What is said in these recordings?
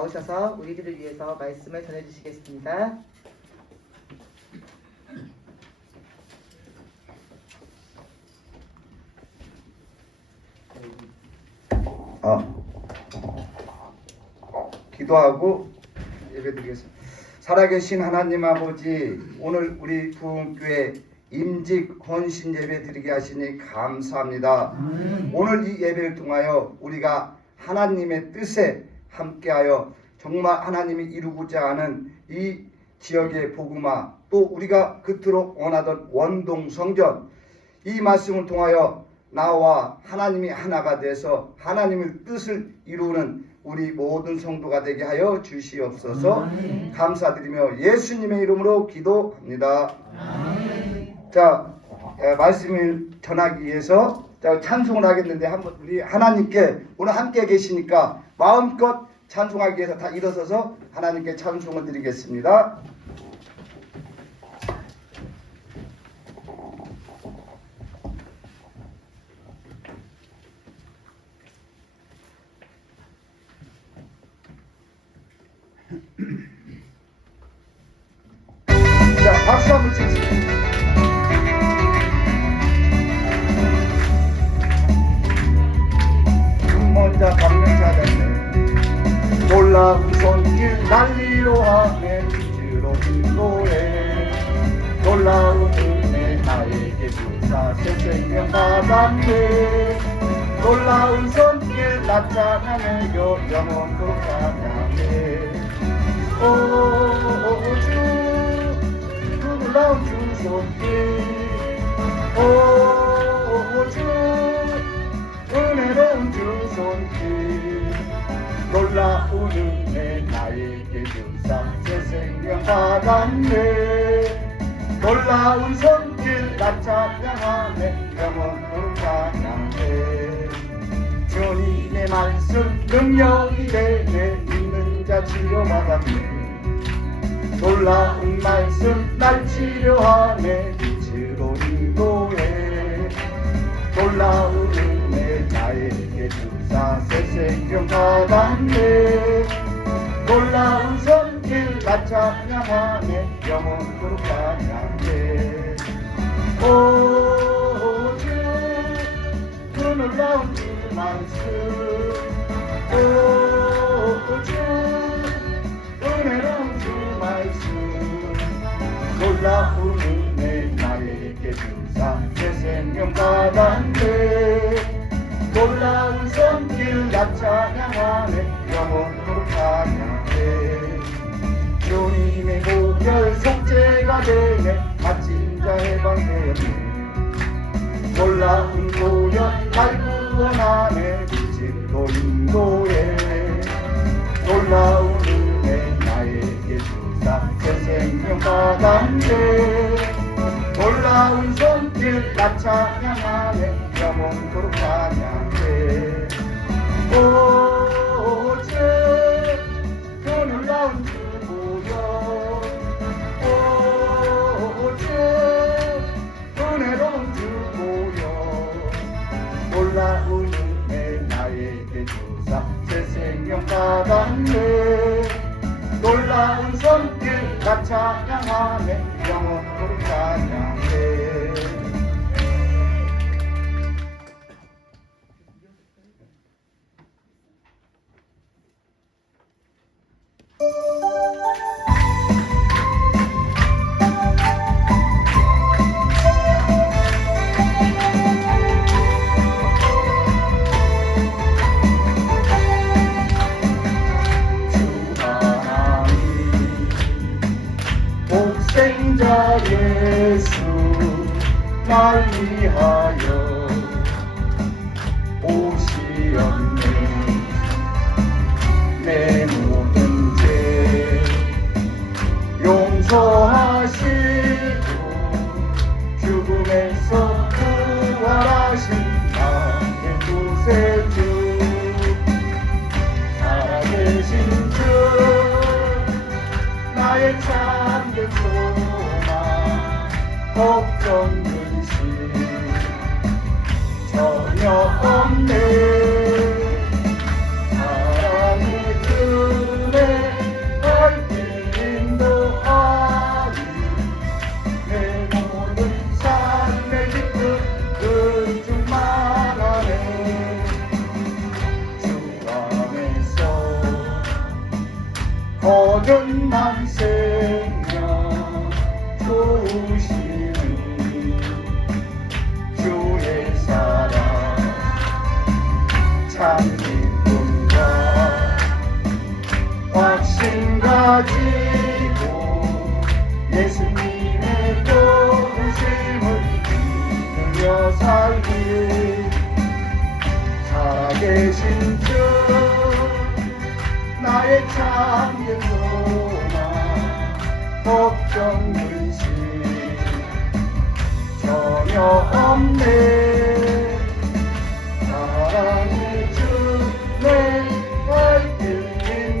나오셔서 우리들을 위해서 말씀을 전해주시겠습니다. 기도하고 예배드리겠습니다. 살아계신 하나님 아버지, 오늘 우리 부흥교회 임직 헌신 예배 드리게 하시니 감사합니다. 오늘 이 예배를 통하여 우리가 하나님의 뜻에 함께하여 정말 하나님이 이루고자 하는 이 지역의 복음화, 또 우리가 그토록 원하던 원동 성전, 이 말씀을 통하여 나와 하나님이 하나가 돼서 하나님의 뜻을 이루는 우리 모든 성도가 되게 하여 주시옵소서. 감사드리며 예수님의 이름으로 기도합니다. 자, 말씀을 전하기 위해서 찬송을 하겠는데, 한번 우리 하나님께 오늘 함께 계시니까 마음껏 찬송하기 위해서 다 일어서서 하나님께 찬송을 드리겠습니다. 자, 박수 한번 치겠습니다. 먼저 강명자였네. 놀라운 손길 난리로 하네. 빛으로 인도해. 놀라운 은혜 나에게 주사 새 생명 받았네. 놀라운 손길 나 찬양해요. 영원토록 찬양해. 오 주, 그 놀라운 주 손길. 오 주, 은혜로운 주 손길. 놀라운 은혜 나에게 주사 새 생명 받았네. 놀라운 손길 나 찬양하네. 영원토록 찬양해. 주님의 말씀 능력이 되네. 믿는 자 치료받았네. 놀라운 말씀 날 치료하네. 빛으로 인도해. 놀라운 은혜 나에게 주사 새 생명 받았네. 놀라운 손길 나 찬양하네. 영원토록 찬양해. 오 주, 그 놀라운 주 말씀. 오 주, 은혜로운 주 말씀. 놀라운 은혜 나에게 주사 새 생명 받았네. 놀라운 손길 나 찬양하네. 영원토록 찬양해. 주님의 보혈 속죄가 되네. 갇힌 자 해방되었네. 놀라운 보혈 날 구원하네. 빛으로 인도해. 놀라운 은혜 나에게 주사 새 생명 받았네. 놀라운 손길 나 찬양하네. 영원토록 찬양해. 오 주, 그 놀라운 주 보혈. 오 주, 은혜로운 주 보혈. 놀라운 은혜 나에게 주사 새 생명 받았네. 놀라운 손길 나 찬양하네. 영원토록 찬양해. 복생자 예수 날 위하여 오시었네. 내 모든 죄 용서하시고 죽음에서 부활하신 나의 구세주. 살아계신 주 나의 참된 소망. 걱정 근심 전혀 없네. 사랑의 그 모든 만세며 좋으시는 주의 사랑 참 기쁨과 확신 가지고 예수님의 부르심을 믿으며 살기 살아계신 주 나의 참된 소망 걱정 근심 전혀 없네 사랑의 주 내 갈 길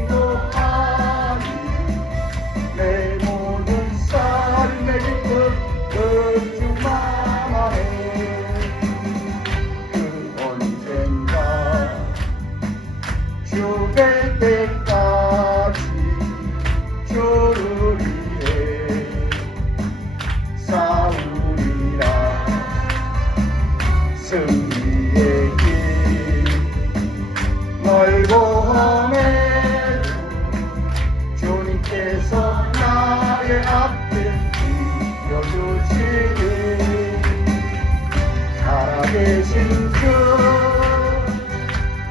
인도하니 내 모든 삶의 기쁨 그 주만 안에 그 언젠가 주뵐 때까지 주를 위해 싸우리라 승리의 길 멀고 험해도 주님께서 나의 앞길 비켜주시니 살아계신 주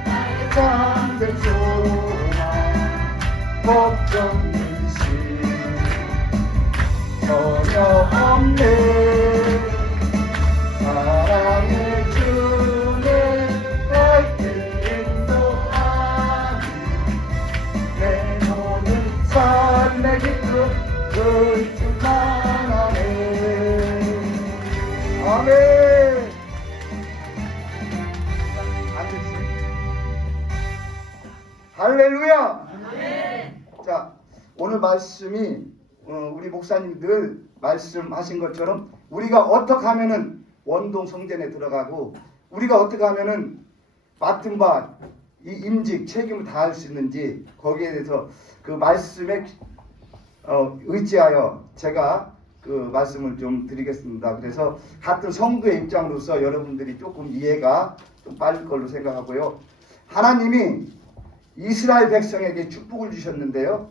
나의 참된 소망 걱정 근심 전혀 없네 사랑의 주내 갈 길 인도하니 내 모든 삶의 기쁨 그 주만 안에 아멘. 할렐루야. 자, 오늘 말씀이 우리 목사님 늘 말씀하신 것처럼 우리가 어떻게 하면은 원동 성전에 들어가고 우리가 어떻게 하면은 맡은 바 이 임직 책임을 다할 수 있는지 거기에 대해서 그 말씀에 의지하여 제가 그 말씀을 좀 드리겠습니다. 그래서 같은 성도의 입장으로서 여러분들이 조금 이해가 좀 빠를 걸로 생각하고요. 하나님이 이스라엘 백성에게 축복을 주셨는데요.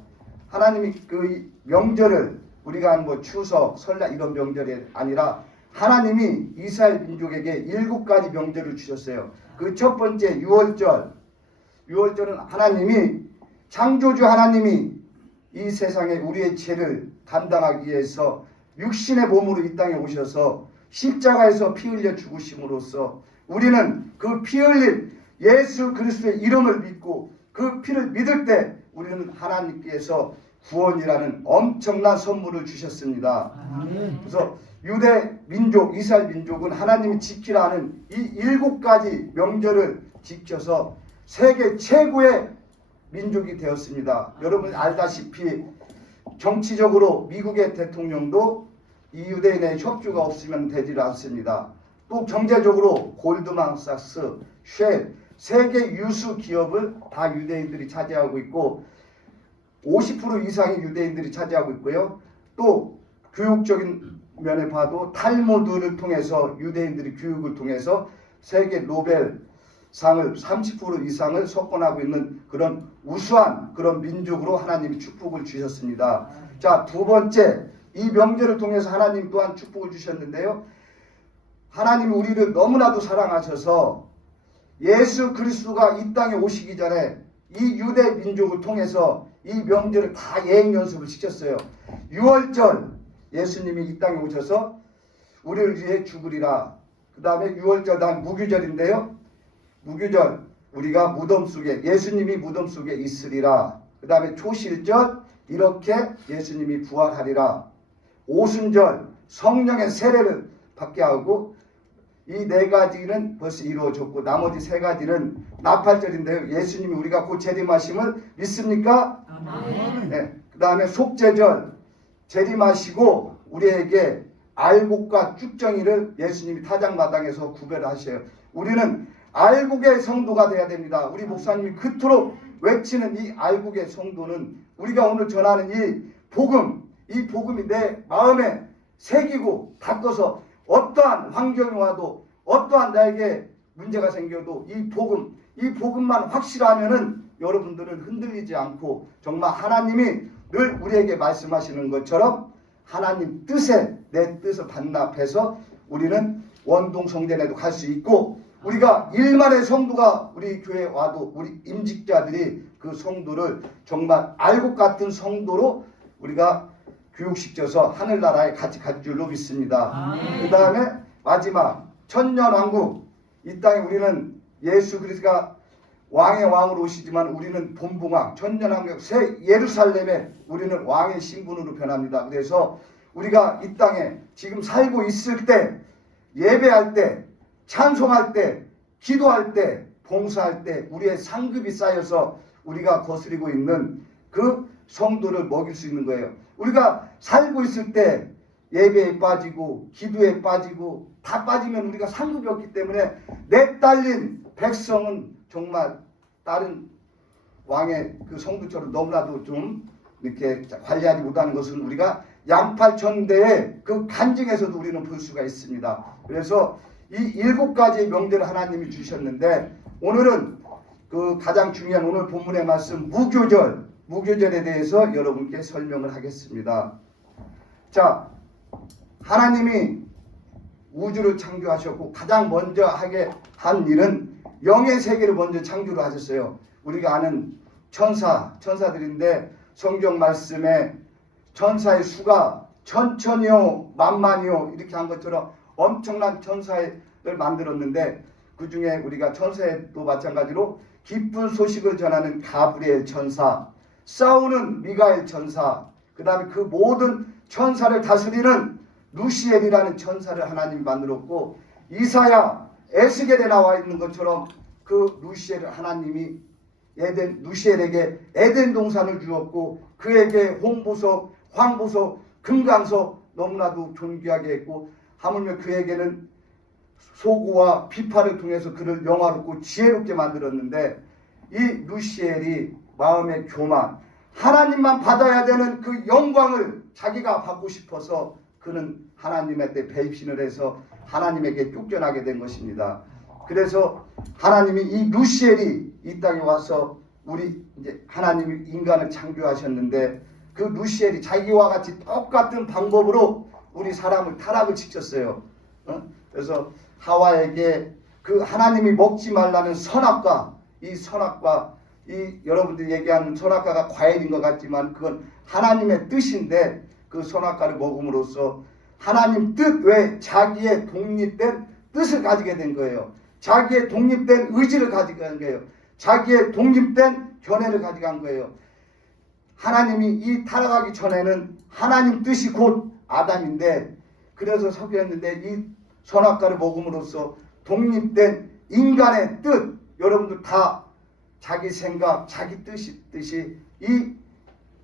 하나님이 그 명절을 우리가 하는 뭐 추석, 설날 이런 명절이 아니라 하나님이 이스라엘 민족에게 7가지 명절을 주셨어요. 그 첫 번째 유월절은 하나님이 창조주 하나님이 이 세상에 우리의 죄를 감당하기 위해서 육신의 몸으로 이 땅에 오셔서 십자가에서 피 흘려 죽으심으로써 우리는 그 피 흘린 예수 그리스도의 이름을 믿고 그 피를 믿을 때 우리는 하나님께서 구원이라는 엄청난 선물을 주셨습니다. 그래서 유대 민족, 이스라엘 민족은 하나님이 지키라 하는 이 7가지 명절을 지켜서 세계 최고의 민족이 되었습니다. 여러분 알다시피 정치적으로 미국의 대통령도 이 유대인의 협조가 없으면 되질 않습니다. 또 경제적으로 골드만삭스, 쉘, 세계 유수 기업을 다 유대인들이 차지하고 있고 50% 이상의 유대인들이 차지하고 있고요. 또 교육적인 면에 봐도 탈무드를 통해서 유대인들이 교육을 통해서 세계 노벨상을 30% 이상을 석권하고 있는 그런 우수한 그런 민족으로 하나님이 축복을 주셨습니다. 자, 두 번째, 이 명절을 통해서 하나님 또한 축복을 주셨는데요. 하나님이 우리를 너무나도 사랑하셔서 예수 그리스도가 이 땅에 오시기 전에 이 유대 민족을 통해서 이 명절을 다 예행 연습을 시켰어요. 6월절 예수님이 이 땅에 오셔서 우리를 위해 죽으리라. 그 다음에 6월절 다음 무교절인데요. 무교절 우리가 무덤 속에 예수님이 무덤 속에 있으리라. 그 다음에 초실절 이렇게 예수님이 부활하리라. 오순절 성령의 세례를 받게 하고 이 4가지는 벌써 이루어졌고 나머지 3가지는 나팔절인데요. 예수님이 우리가 곧 재림하심을 믿습니까? 네. 그 다음에 속죄절 재림하시고 우리에게 알곡과 쭉정이를 예수님이 타작마당에서 구별하셔요. 우리는 알곡의 성도가 돼야 됩니다. 우리 목사님이 그토록 외치는 이 알곡의 성도는 우리가 오늘 전하는 이 복음이 내 마음에 새기고 닦아서 어떠한 환경이 와도 어떠한 나에게 문제가 생겨도 이 복음만 확실하면은 여러분들은 흔들리지 않고 정말 하나님이 늘 우리에게 말씀하시는 것처럼 하나님 뜻에 내 뜻을 반납해서 우리는 원동 성전에도 갈 수 있고, 우리가 1만의 성도가 우리 교회에 와도 우리 임직자들이 그 성도를 정말 알곡 같은 성도로 우리가 교육시켜서 하늘나라에 같이 갈 줄로 믿습니다. 그 다음에 마지막 천년왕국, 이 땅에 우리는 예수 그리스도가 왕의 왕으로 오시지만 우리는 본봉왕 천년왕국 새 예루살렘에 우리는 왕의 신분으로 변합니다. 그래서 우리가 이 땅에 지금 살고 있을 때, 예배할 때, 찬송할 때, 기도할 때, 봉사할 때 우리의 상급이 쌓여서 우리가 거스리고 있는 그 성도를 먹일 수 있는 거예요. 우리가 살고 있을 때 예배에 빠지고 기도에 빠지고 다 빠지면 우리가 상급이 없기 때문에 내 딸린 백성은 정말 다른 왕의 그 성도처럼 너무나도 좀 이렇게 관리하지 못하는 것은 우리가 양팔천대의 그 간증에서도 우리는 볼 수가 있습니다. 그래서 이 7가지의 명제를 하나님이 주셨는데, 오늘은 그 가장 중요한 오늘 본문의 말씀 무교절에 대해서 여러분께 설명을 하겠습니다. 자, 하나님이 우주를 창조하셨고 가장 먼저 하게 한 일은 영의 세계를 먼저 창조를 하셨어요. 우리가 아는 천사들인데 성경 말씀에 천사의 수가 천천이요 만만이요 이렇게 한 것처럼 엄청난 천사를 만들었는데, 그 중에 우리가 천사에도 마찬가지로 기쁜 소식을 전하는 가브리엘 천사, 싸우는 미가엘 천사, 그 다음에 그 모든 천사를 다스리는 루시엘이라는 천사를 하나님이 만들었고, 이사야 에스겔에 나와 있는 것처럼 그 루시엘을 하나님이 루시엘에게 에덴 동산을 주었고, 그에게 홍보석, 황보석, 금강석 너무나도 존귀하게 했고, 하물며 그에게는 소고와 비파를 통해서 그를 영화롭고 지혜롭게 만들었는데, 이 루시엘이 마음의 교만, 하나님만 받아야 되는 그 영광을 자기가 받고 싶어서 그는 하나님한테 배신을 해서 하나님에게 쫓겨나게 된 것입니다. 그래서 하나님이 이 루시엘이 이 땅에 와서 우리 이제 하나님이 인간을 창조하셨는데, 그 루시엘이 자기와 같이 똑같은 방법으로 우리 사람을 타락을 시켰어요. 그래서 하와에게 그 하나님이 먹지 말라는 선악과, 이 선악과, 이 여러분들이 얘기하는 선악과가 과일인 것 같지만 그건 하나님의 뜻인데, 그 선악과를 먹음으로써 하나님 뜻 외에 자기의 독립된 뜻을 가지게 된 거예요. 자기의 독립된 의지를 가지게 된 거예요. 자기의 독립된 견해를 가져간 거예요. 하나님이 이 타락하기 전에는 하나님 뜻이 곧 아담인데, 그래서 석유했는데 이 선악과를 먹음으로써 독립된 인간의 뜻, 여러분들 다 자기 생각, 자기 뜻이 이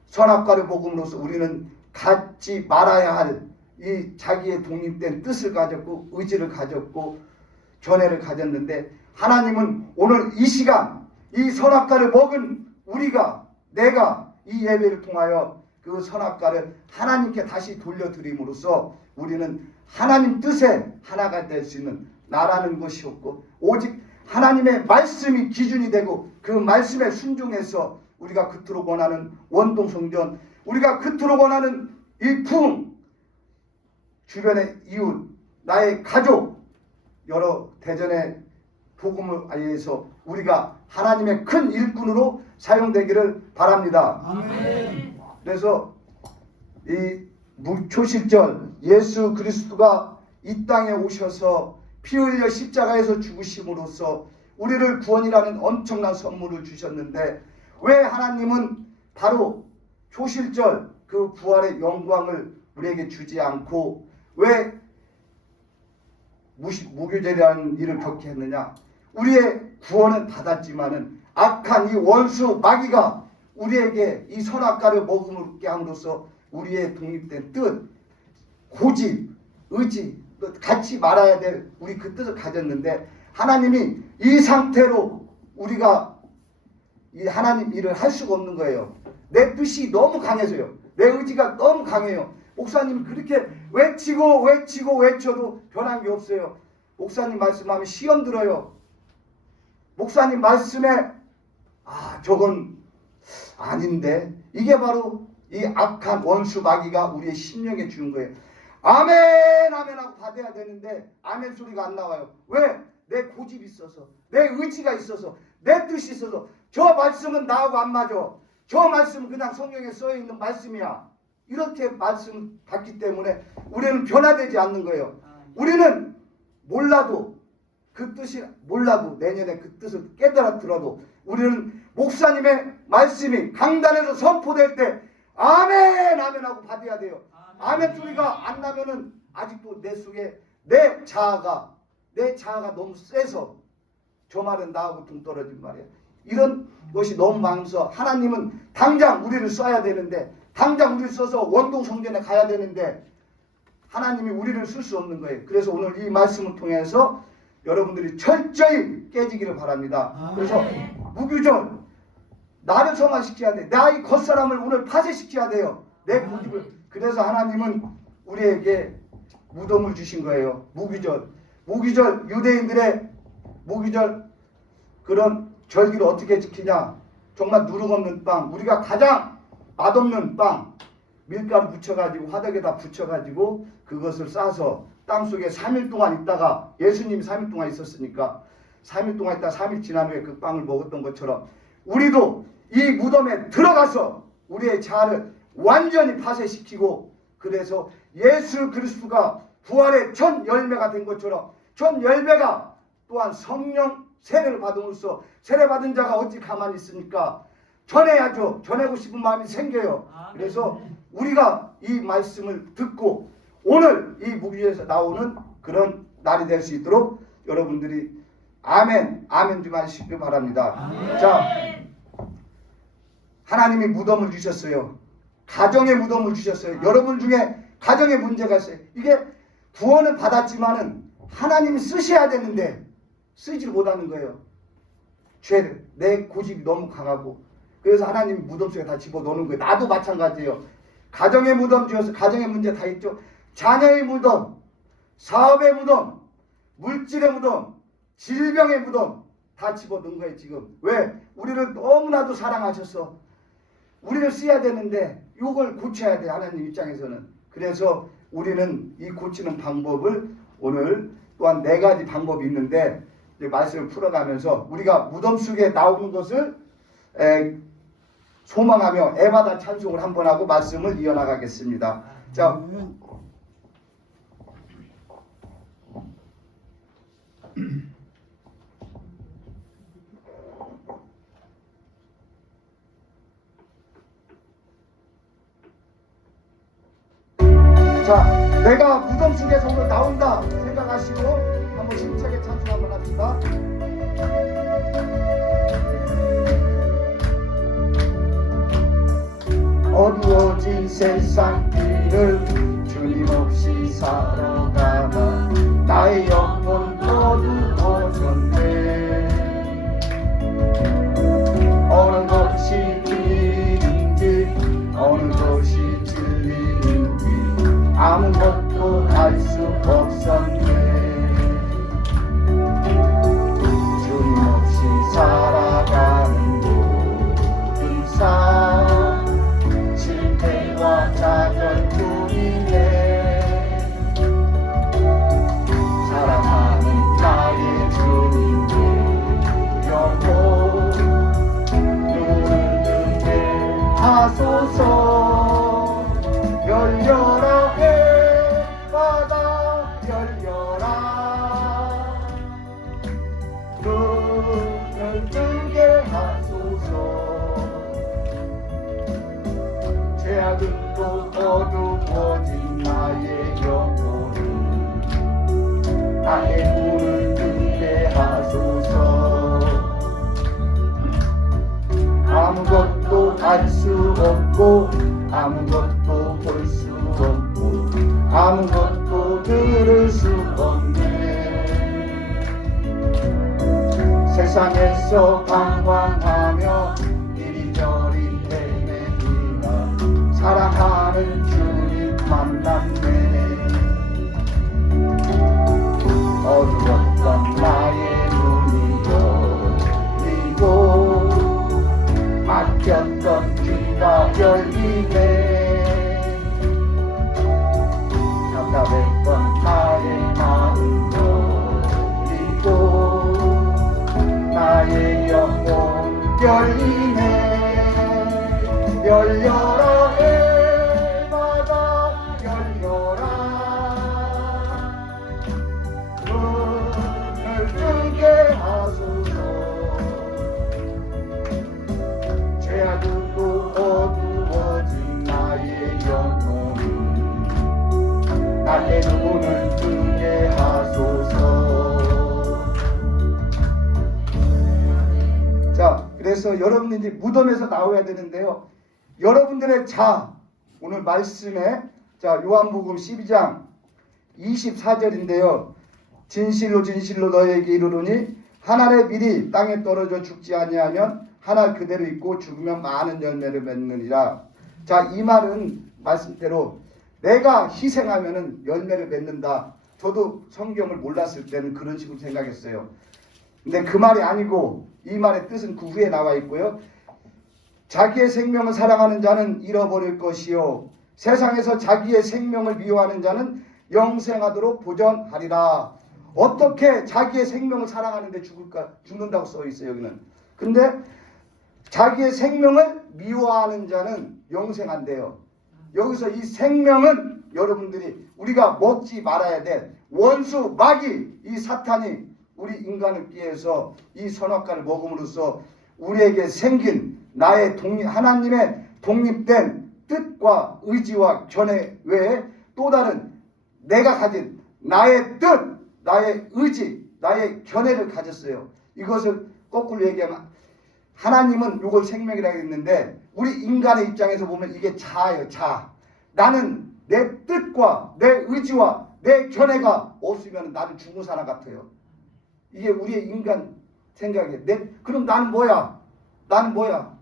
선악과를 먹음으로써 우리는 갖지 말아야 할 이 자기의 독립된 뜻을 가졌고 의지를 가졌고 견해를 가졌는데, 하나님은 오늘 이 시간 이 선악과를 먹은 우리가, 내가 이 예배를 통하여 그 선악과를 하나님께 다시 돌려드림으로써 우리는 하나님 뜻에 하나가 될 수 있는 나라는 것이 없고, 오직 하나님의 말씀이 기준이 되고 그 말씀에 순종해서 우리가 그토록 원하는 원동성전, 우리가 그토록 원하는 이 부흥, 주변의 이웃, 나의 가족, 여러 대전의 복음을 위해서 우리가 하나님의 큰 일꾼으로 사용되기를 바랍니다. 아멘. 그래서 이 초실절 예수 그리스도가 이 땅에 오셔서 피 흘려 십자가에서 죽으심으로써 우리를 구원이라는 엄청난 선물을 주셨는데, 왜 하나님은 바로 초실절 그 부활의 영광을 우리에게 주지 않고 왜 무교절이라는 일을 겪게 했느냐? 우리의 구원은 받았지만은 악한 이 원수 마귀가 우리에게 이 선악과를 먹게 함으로써 우리의 독립된 뜻, 고집, 의지, 갖지 말아야 될 우리 그 뜻을 가졌는데, 하나님이 이 상태로 우리가 이 하나님 일을 할 수가 없는 거예요. 내 뜻이 너무 강해서요. 내 의지가 너무 강해요. 목사님 그렇게 외쳐도 변한 게 없어요. 목사님 말씀하면 시험 들어요. 목사님 말씀에 저건 아닌데, 이게 바로 이 악한 원수 마귀가 우리의 심령에 주는 거예요. 아멘 아멘 하고 받아야 되는데 아멘 소리가 안 나와요. 왜? 내 고집이 있어서, 내 의지가 있어서, 내 뜻이 있어서. 저 말씀은 나하고 안 맞아. 저 말씀은 그냥 성경에 써있는 말씀이야. 이렇게 말씀 받기 때문에 우리는 변화되지 않는 거예요. 우리는 몰라도, 그 뜻이 몰라도, 내년에 그 뜻을 깨달았더라도 우리는 목사님의 말씀이 강단에서 선포될 때 아멘 아멘 하고 받아야 돼요. 아멘 소리가 안 나면은 아직도 내 속에 내 자아가 너무 세서 저 말은 나하고 동떨어진 말이야. 이런 것이 너무 많아서 하나님은 당장 우리를 써야 되는데, 당장 우리를 써서 원동 성전에 가야 되는데 하나님이 우리를 쓸 수 없는 거예요. 그래서 오늘 이 말씀을 통해서 여러분들이 철저히 깨지기를 바랍니다. 그래서 무규절 나를 성화시켜야 돼. 나의 겉사람을 오늘 파쇄시켜야 돼요. 내 고집을. 그래서 하나님은 우리에게 무덤을 주신 거예요. 무규절. 무규절, 유대인들의 무규절 그런 절기를 어떻게 지키냐. 정말 누룩 없는 빵, 우리가 가장 맛없는 빵, 밀가루 붙여가지고 화덕에다 붙여가지고 그것을 싸서 땅속에 3일 동안 있다가, 예수님이 3일 동안 있었으니까 3일 동안 있다 3일 지난 후에 그 빵을 먹었던 것처럼 우리도 이 무덤에 들어가서 우리의 자아를 완전히 파쇄시키고, 그래서 예수 그리스도가 부활의 첫 열매가 된 것처럼 첫 열매가 또한 성령 세례를 받음으로써, 세례받은 자가 어찌 가만히 있습니까? 전해야죠. 전하고 싶은 마음이 생겨요. 그래서 우리가 이 말씀을 듣고 오늘 이 무기에서 나오는 그런 날이 될 수 있도록 여러분들이 아멘 아멘 좀 하시길 바랍니다. 자, 하나님이 무덤을 주셨어요. 가정의 무덤을 주셨어요. 여러분 중에 가정에 문제가 있어요. 이게 구원을 받았지만은 하나님이 쓰셔야 되는데 쓰지 못하는 거예요. 죄를, 내 고집이 너무 강하고. 그래서 하나님이 무덤 속에 다 집어넣는 거예요. 나도 마찬가지예요. 가정의 무덤 주어서 가정의 문제 다 있죠. 자녀의 무덤, 사업의 무덤, 물질의 무덤, 질병의 무덤 다 집어넣은 거예요 지금. 왜? 우리를 너무나도 사랑하셔서 우리를 써야 되는데 이걸 고쳐야 돼, 하나님 입장에서는. 그래서 우리는 이 고치는 방법을 오늘 또한 4가지 방법이 있는데 이제 말씀을 풀어가면서 우리가 무덤 속에 나오는 것을 소망하며 애마다 찬송을 한번 하고 말씀을 이어나가겠습니다. 자, 내가 무덤 속에서 오늘 나온다 생각하시고 한번 힘차게 찬송 한번 합시다. 어두워진 세상 길을 주님 없이 살아가나 나의 영혼 어두워졌네. 어느 것이 길인지 어느 것이 진리인지 아무것도 알 수 없었네. 주님 없이 살아가는 모든 삶 실패와 좌절뿐이네. 사랑하는 나의 주님의 영혼 눈을 뜨게 하소서. 열려라 해바다 열려라. 눈을 뜨게 하소서. 죄악으로 어두워진 나의 영혼을 나의 눈을 뜨게 하소서. 아무것도 알 수 없고 아무것도 볼 수 없고 아무것도 들을 수 없네. 세상에서 방황하며 이리저리 헤매니가 사랑하는 주님 만났네. 어두웠던 나의 눈이 열리고 열려라 해마다 열려라 눈을 뜨게 하소서 죄악으로 어두워진 나의 영혼 나의 눈을 뜨게 하소서. 자, 그래서 여러분이 이제 무덤에서 나와야 되는데요. 여러분들의 오늘 말씀에 요한복음 12장 24절인데요. 진실로 진실로 너에게 이르노니 한 알의 밀이 땅에 떨어져 죽지 아니하면 한 알 그대로 있고 죽으면 많은 열매를 맺느니라. 자, 이 말은 말씀대로 내가 희생하면은 열매를 맺는다. 저도 성경을 몰랐을 때는 그런 식으로 생각했어요. 근데 그 말이 아니고 이 말의 뜻은 그 후에 나와 있고요. 자기의 생명을 사랑하는 자는 잃어버릴 것이요 세상에서 자기의 생명을 미워하는 자는 영생하도록 보전하리라. 어떻게 자기의 생명을 사랑하는데 죽는다고 써 있어요 여기는. 근데 자기의 생명을 미워하는 자는 영생한대요. 여기서 이 생명은 여러분들이 우리가 먹지 말아야 돼. 원수 마귀 이 사탄이 우리 인간을 피해서 이 선악과를 먹음으로써 우리에게 생긴 나의 하나님의 독립된 뜻과 의지와 견해 외에 또 다른 내가 가진 나의 뜻, 나의 의지, 나의 견해를 가졌어요. 이것을 거꾸로 얘기하면 하나님은 이걸 생명이라고 했는데 우리 인간의 입장에서 보면 이게 자아예요. 자. 나는 내 뜻과 내 의지와 내 견해가 없으면 나는 죽은 사람 같아요. 이게 우리의 인간 생각이에요. 그럼 나는 뭐야? 나는 뭐야?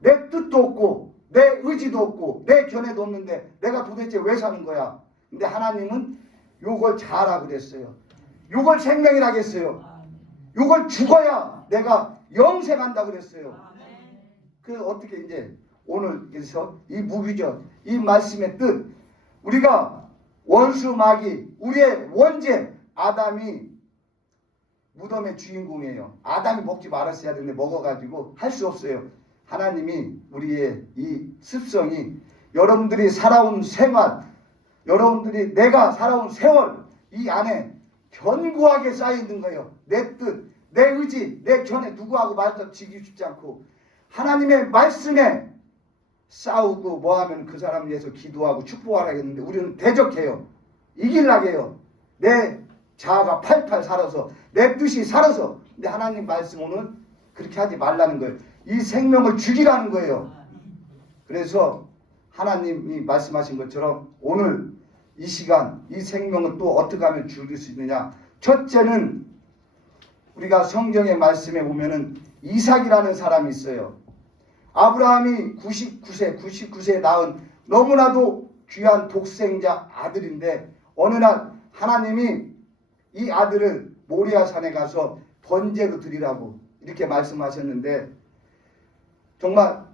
내 뜻도 없고 내 의지도 없고 내 견해도 없는데 내가 도대체 왜 사는 거야? 근데 하나님은 요걸 자라고 그랬어요. 요걸 생명이라고 했어요. 요걸 죽어야 내가 영생한다 그랬어요. 그 어떻게 이제 오늘 그래서 이 무기죠. 이 말씀의 뜻 우리가 원수 마귀 우리의 원죄 아담이 무덤의 주인공이에요. 아담이 먹지 말았어야 되는데 먹어가지고 할 수 없어요. 하나님이 우리의 이 습성이 여러분들이 살아온 생활 여러분들이 내가 살아온 세월 이 안에 견고하게 쌓여있는 거예요. 내 뜻, 내 의지, 내 견해 누구하고 말도 지기 쉽지 않고 하나님의 말씀에 싸우고 뭐하면 그 사람 위해서 기도하고 축복하라 했는데 우리는 대적해요. 이기려고 해요. 내 자아가 팔팔 살아서 내 뜻이 살아서. 근데 하나님 말씀 오늘 그렇게 하지 말라는 거예요. 이 생명을 죽이라는 거예요. 그래서 하나님이 말씀하신 것처럼 오늘 이 시간 이 생명을 또 어떻게 하면 죽일 수 있느냐. 첫째는 우리가 성경의 말씀에 보면은 이삭이라는 사람이 있어요. 아브라함이 99세에 낳은 너무나도 귀한 독생자 아들인데 어느 날 하나님이 이 아들을 모리아산에 가서 번제로 드리라고 이렇게 말씀하셨는데 정말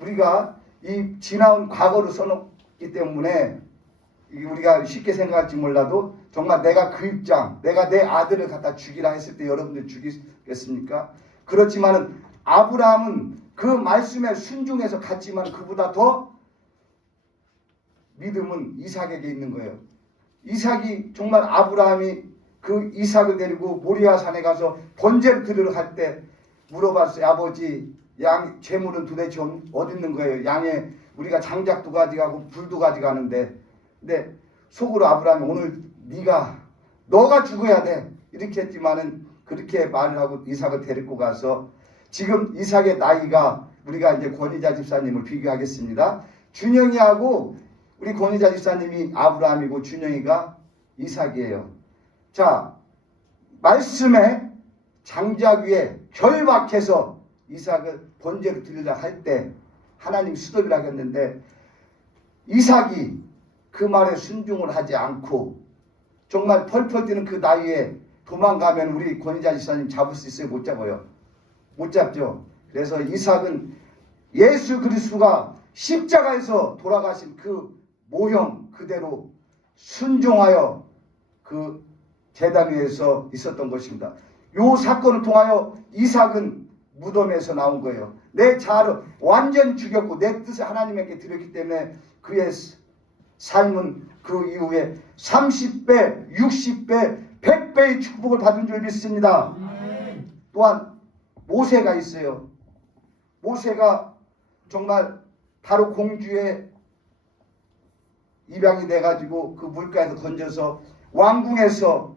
우리가 이 지나온 과거를 써놓기 때문에 우리가 쉽게 생각할지 몰라도 정말 내가 그 입장 내가 내 아들을 갖다 죽이라 했을 때 여러분들 죽이겠습니까? 그렇지만은 아브라함은 그 말씀에 순종해서 갔지만 그보다 더 믿음은 이삭에게 있는 거예요. 이삭이 정말 아브라함이 그 이삭을 데리고 모리아산에 가서 번제를 드리러 갈 때 물어봤어요. 아버지 양 재물은 도대체 어디 있는 거예요? 양에 우리가 장작도 가져가고 불도 가져가는데 근데 속으로 아브라함이 오늘 너가 죽어야 돼 이렇게 했지만은 그렇게 말을 하고 이삭을 데리고 가서 지금 이삭의 나이가 우리가 이제 권위자 집사님을 비교하겠습니다. 준영이하고 우리 권위자 집사님이 아브라함이고 준영이가 이삭이에요. 자, 말씀에 장작 위에 결박해서 이삭을 번제로 드리려 할 때 하나님 수도비라고 했는데 이삭이 그 말에 순종을 하지 않고 정말 펄펄 뛰는 그 나이에 도망가면 우리 권위자 집사님 잡을 수 있어요? 못 잡아요? 못 잡죠. 그래서 이삭은 예수 그리스도가 십자가에서 돌아가신 그 모형 그대로 순종하여 그 제단 위에서 있었던 것입니다. 이 사건을 통하여 이삭은 무덤에서 나온 거예요. 내 자아를 완전 죽였고 내 뜻을 하나님에게 드렸기 때문에 그의 삶은 그 이후에 30배, 60배, 100배의 축복을 받은 줄 믿습니다. 또한 모세가 있어요. 모세가 정말 바로 공주의 입양이 돼가지고 그 물가에서 던져서 왕궁에서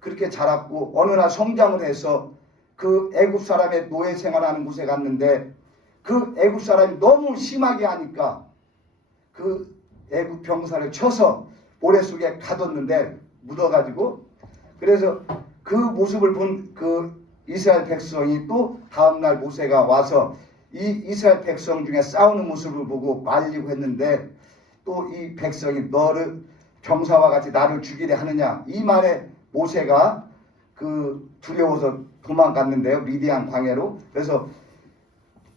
그렇게 자랐고 어느 날 성장을 해서 그 애굽 사람의 노예 생활하는 곳에 갔는데 그 애굽 사람이 너무 심하게 하니까 그 애굽 병사를 쳐서 모래 속에 가뒀는데 묻어가지고 그래서 그 모습을 본 그 이스라엘 백성이 또 다음날 모세가 와서 이 이스라엘 백성 중에 싸우는 모습을 보고 말리고 했는데 또 이 백성이 너를 병사와 같이 나를 죽이려 하느냐 이 말에 모세가 그 두려워서 도망갔는데요. 미디안 광야로. 그래서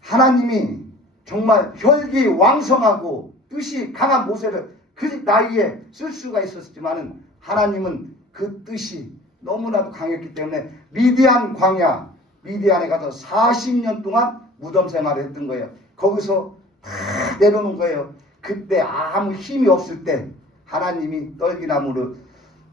하나님이 정말 혈기 왕성하고 뜻이 강한 모세를 그 나이에 쓸 수가 있었지만은 하나님은 그 뜻이 너무나도 강했기 때문에 미디안 광야, 미디안에 가서 40년 동안 무덤 생활을 했던 거예요. 거기서 다 내려놓은 거예요. 그때 아무 힘이 없을 때 하나님이 떨기나무를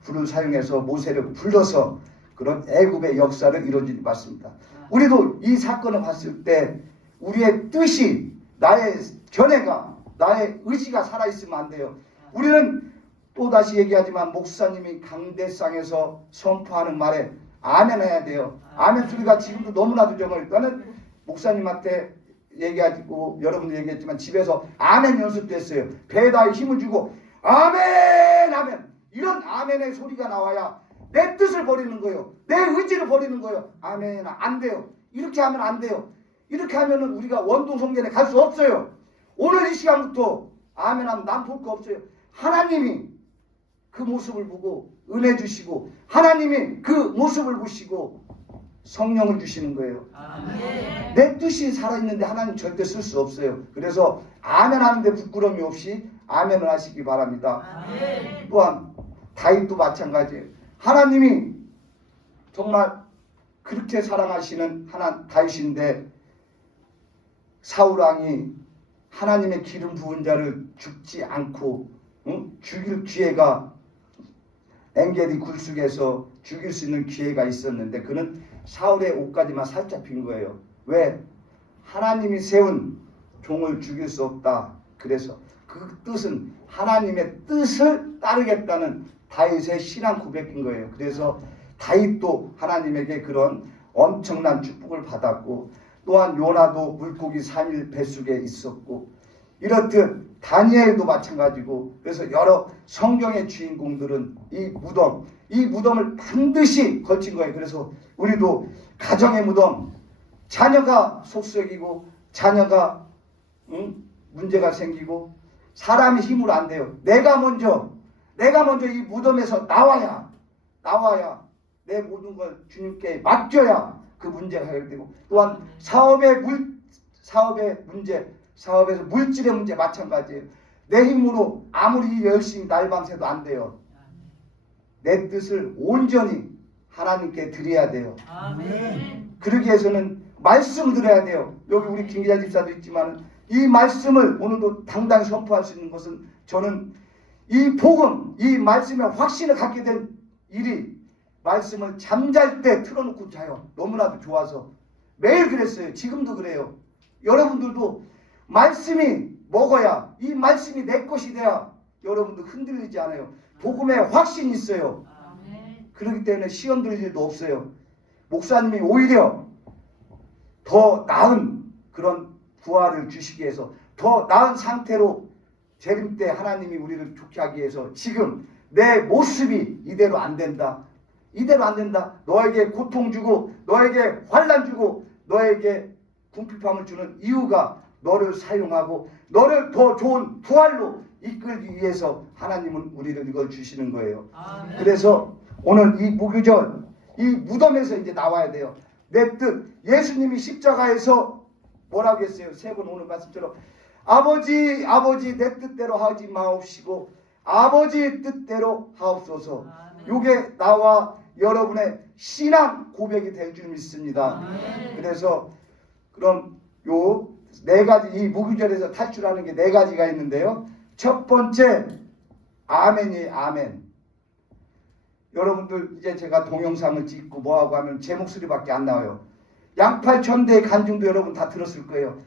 불을 사용해서 모세를 불러서 그런 애굽의 역사를 이루어진 것 같습니다. 우리도 이 사건을 봤을 때 우리의 뜻이 나의 견해가 나의 의지가 살아있으면 안 돼요. 우리는 또다시 얘기하지만 목사님이 강대상에서 선포하는 말에 아멘 해야 돼요. 아멘 소리가 지금도 너무나도 정말 나는 목사님한테 얘기하고 여러분도 얘기했지만 집에서 아멘 연습도 했어요. 배에다 힘을 주고 아멘 아멘 이런 아멘의 소리가 나와야 내 뜻을 버리는 거예요. 내 의지를 버리는 거예요. 아멘 안 돼요. 이렇게 하면 안 돼요. 이렇게 하면은 우리가 원동성전에 갈 수 없어요. 오늘 이 시간부터 아멘 하면 난 볼 거 없어요. 하나님이 그 모습을 보고 은혜 주시고 하나님이 그 모습을 보시고 성령을 주시는 거예요. 아멘. 내 뜻이 살아있는데 하나님 절대 쓸 수 없어요. 그래서 아멘 하는데 부끄러움이 없이 아멘을 하시기 바랍니다. 아멘. 또한 다윗도 마찬가지예요. 하나님이 정말 그렇게 사랑하시는 다윗인데 사울왕이 하나님의 기름 부은 자를 죽지 않고 죽일 기회가 엔게디 굴속에서 죽일 수 있는 기회가 있었는데 그는 사울의 옷까지만 살짝 빈 거예요. 왜? 하나님이 세운 종을 죽일 수 없다. 그래서 그 뜻은 하나님의 뜻을 따르겠다는 다윗의 신앙 고백인 거예요. 그래서 다윗도 하나님에게 그런 엄청난 축복을 받았고 또한 요나도 물고기 3일 뱃속에 있었고 이렇듯 다니엘도 마찬가지고 그래서 여러 성경의 주인공들은 이 무덤을 반드시 거친 거예요. 그래서 우리도 가정의 무덤 자녀가 속썩이고 자녀가 문제가 생기고 사람이 힘으로 안 돼요. 내가 먼저 이 무덤에서 나와야 내 모든 걸 주님께 맡겨야 그 문제가 해결되고 또한 사업의 문제 사업에서 물질의 문제 마찬가지예요. 내 힘으로 아무리 열심히 날밤새도 안 돼요. 내 뜻을 온전히 하나님께 드려야 돼요. 아멘. 그러기 위해서는 말씀을 들어야 돼요. 여기 우리 김기자 집사도 있지만 이 말씀을 오늘도 당당히 선포할 수 있는 것은 저는 이 복음, 이 말씀에 확신을 갖게 된 일이 말씀을 잠잘 때 틀어놓고 자요. 너무나도 좋아서 매일 그랬어요. 지금도 그래요. 여러분들도 말씀이 먹어야 이 말씀이 내 것이 돼야 여러분도 흔들리지 않아요. 복음에 확신이 있어요. 그렇기 때문에 시험 들 일도 없어요. 목사님이 오히려 더 나은 그런 부활을 주시기 위해서 더 나은 상태로 재림 때 하나님이 우리를 좋게 하기 위해서 지금 내 모습이 이대로 안 된다. 이대로 안 된다. 너에게 고통 주고 너에게 환난 주고 너에게 궁핍함을 주는 이유가 너를 사용하고 너를 더 좋은 부활로 이끌기 위해서 하나님은 우리를 이걸 주시는 거예요. 아멘. 그래서 오늘 이 무교절 이 무덤에서 이제 나와야 돼요. 내 뜻 예수님이 십자가에서 뭐라고 했어요? 세 번 오늘 말씀처럼 아버지 내 뜻대로 하지 마옵시고 아버지 뜻대로 하옵소서. 요게 나와 여러분의 신앙 고백이 될 줄 믿습니다. 아멘. 그래서 그럼 요 네 가지, 이 무기절에서 탈출하는 게 네 가지가 있는데요. 첫 번째, 아멘이에요. 아멘. 여러분들 이제 제가 동영상을 찍고 뭐하고 하면 제 목소리밖에 안 나와요. 양팔천대의 간증도 여러분 다 들었을 거예요.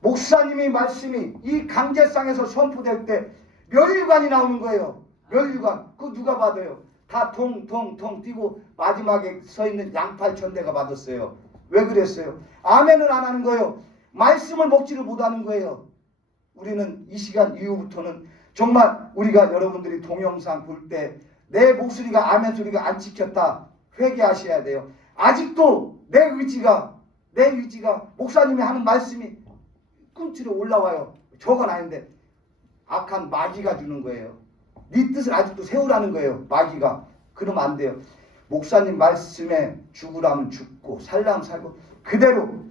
목사님이 말씀이 이 강제상에서 선포될 때 멸류관이 나오는 거예요. 멸류관. 그거 누가 받아요? 다 통통통 뛰고 마지막에 서 있는 양팔천대가 받았어요. 왜 그랬어요? 아멘을 안 하는 거예요. 말씀을 먹지를 못하는 거예요. 우리는 이 시간 이후부터는 정말 우리가 여러분들이 동영상 볼 때 내 목소리가 아멘 소리가 안 찍혔다 회개하셔야 돼요. 아직도 내 의지가 목사님이 하는 말씀이 꿈틀에 올라와요. 저건 아닌데 악한 마귀가 주는 거예요. 네 뜻을 아직도 세우라는 거예요. 마귀가. 그러면 안 돼요. 목사님 말씀에 죽으라면 죽고 살라면 살고 그대로